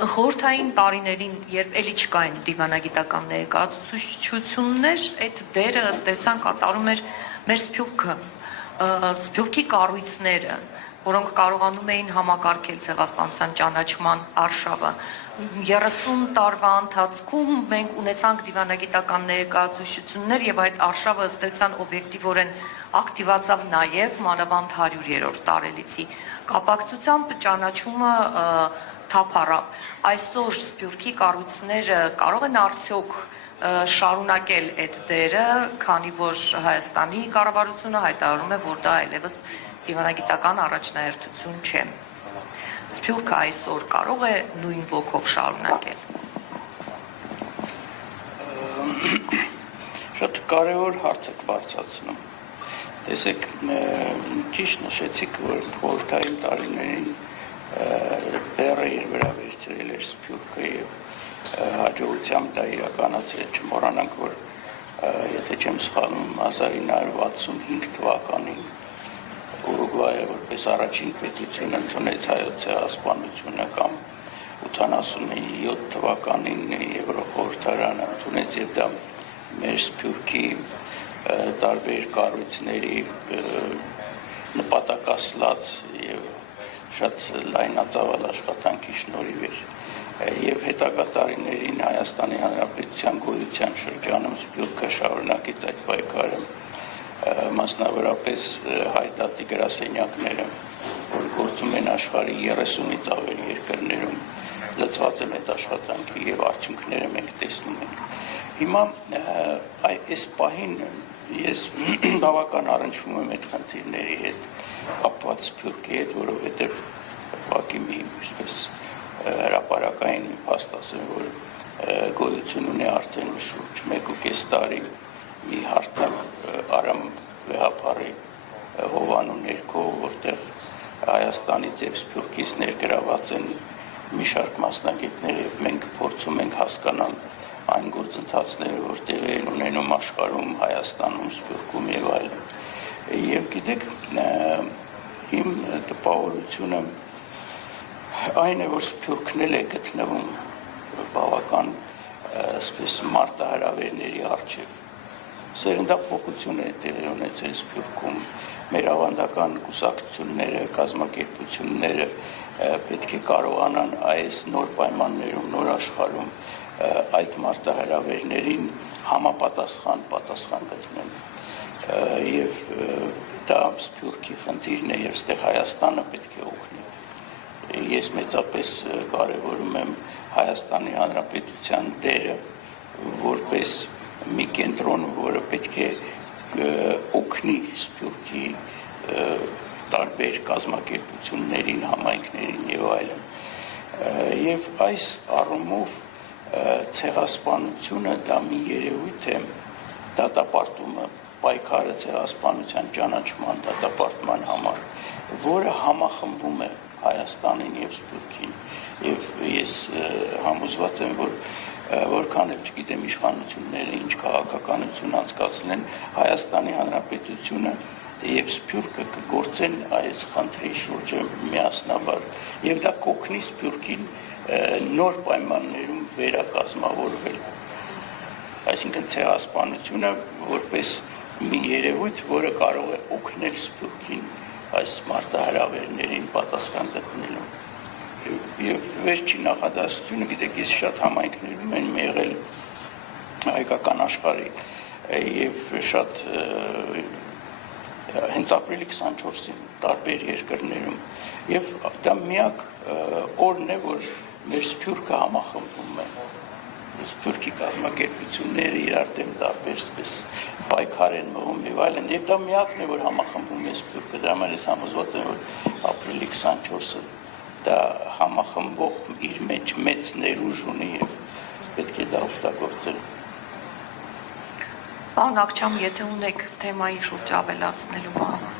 Խորհրդային տարիներին, երբ էլի չկային դիվանագիտական ներկայացուցչություններ, այդ դերը ըստ էության կատարում էր մեր Սփյուռքը, Սփյուռքի կառույցները, որոնք կարողանում էին համակարգել ցեղասպանության ճանաչման արշավը։ 30 տարվա ընթացքում մենք ունեցանք դիվանագիտական ներկայացուցչություններ եւ այդ արշավը ըստ էության օբյեկտիվորեն ակտիվացավ նաեւ մանավանդ 100-րդ տարելիցի կապակցությամբ ճանաչումը թափառավ։ Այսօր Սփյուռքի կառույցները կարող են արդյոք շարունակել այդ դերը, քանի որ Հայաստանի կառավարությունը հայտարարում է, որ դա այլևս դիվանագիտական առաջնահերթություն չէ։ Սփյուռքը այսօր կարող է նույն ոգով շարունակել։ Շատ կարևոր հարց եք բարձրացնում։ Տեսեք, ճիշտ նշեցիք, որ խորհրդային տարիներին բեռը իր վրա վերցրել էր Սփյուռքը եւ հաջողությամբ դա իրականացրել։ Չմոռանանք, որ եթե չեմ սխալվում 1965 թվականին Ուրուգվայը որպես առաջին պետություն ընդունեց հայոց ցեղասպանությունը կամ 87 թվականին Եվրոխորհրդարանը ընդունեց եւ դա մեր Սփյուռքի տարբեր կառույցների նպատակասլաց եւ շատ լայնածավալ աշխատանքի շնորհիվ էր եւ հետագա տարիներին Հայաստանի Հանրապետության գոյության շրջանում Սփյուռքը շարունակեց այդ պայքարը մասնավորապես հայդատի գրասենյակները, որ գործում են աշխարհի 30-ից ավել երկրներում, լծված են այդ աշխատանքի եւ արդյունքները մենք տեսնում ենք։ Հիմա այս պահին ես բավական առնչվում եմ այդ խնդիրների հետ, կապված Սփյուռքի հետ, որովհետեւ ուղղակի մի հրապարակային փաստ ասեմ, որ գոյություն ունի արդեն շուրջ 1.5 տարի մի հարթակ Արամ վեհապարի հովանու ներքո, որտեղ Հայաստանից եւ Սփյուռքից ներգրաված են մի շարք մասնագետներ եւ մենք փորձում ենք հասկանալ այն գործընթացները, որ տեղի են ունենում աշխարհում, Հայաստանում, Սփյուռքում եւ այլն։ Եվ գիտեք, իմ տպավորությունը այն է, որ Սփյուռքն էլ է գտնվում բավական այսպես մարտահրավերների առջև։ Սերնդափոխություն է տեղի ունեցել Սփյուռքում, մեր ավանդական կուսակցությունները, կազմակերպությունները պետք է կարողանան այս նոր պայմաններում, նոր աշխարհում այդ մարտահրավերներին համապատասխան գտնել։ Եվ դա Սփյուռքի խնդիրն է, եւ այստեղ Հայաստանը պետք է օգնի։ Ես մեծապես կարևորում եմ Հայաստանի Հանրապետության դերը որպես մի կենտրոն, որը պետք է օգնի Սփյուռքի տարբեր կազմակերպություններին, համայնքներին եւ այլն։ Եվ այս առումով ցեղասպանությունը դա մի երևույթ է, դատապարտումը, պայքարը ցեղասպանության ճանաչման, դատապարտման համար, որը համախմբում է Հայաստանին եւ Սփյուռքին։ Եվ ես համոզված եմ, որ որքան էլ չգիտեմ իշխանությունները ինչ քաղաքականություն անցկացնեն, Հայաստանի Հանրապետությունը եւ Սփյուռքը կգործեն այս խնդրի շուրջը միասնաբար եւ դա կօգնի Սփյուռքին նոր պայմաններում վերակազմավորվել։ Այսինքն ցեղասպանությունը որպես մի երևույթ, որը կարող է օգնել Սփյուռքին այս մարտահրավերներին պատասխան գտնելու։ Եվ վերջի նախադասությունը, գիտեք, ես շատ համայնքներում եմ եղել հայկական աշխարհի եւ շատ հենց ապրիլի 24-ին տարբեր երկրներում եւ դա միակ օրն է, որ մեր Սփյուռքը համախմբում է։ Սփյուռքի կազմակերպությունները իրար դեմ տարբեր պայքար են մղում եւ այլն, եւ դա միակն է, որ համախմբում է Սփյուռքը։ Դրա համար ես համոզված եմ, որ ապրիլի 24-ը դա համախմբող իր մեջ մեծ ներուժ ունի եւ պետք է դա օգտագործել։ Պարոն Աքչամ, եթե ունեք թեմայի շուրջ ավելացնելու բան։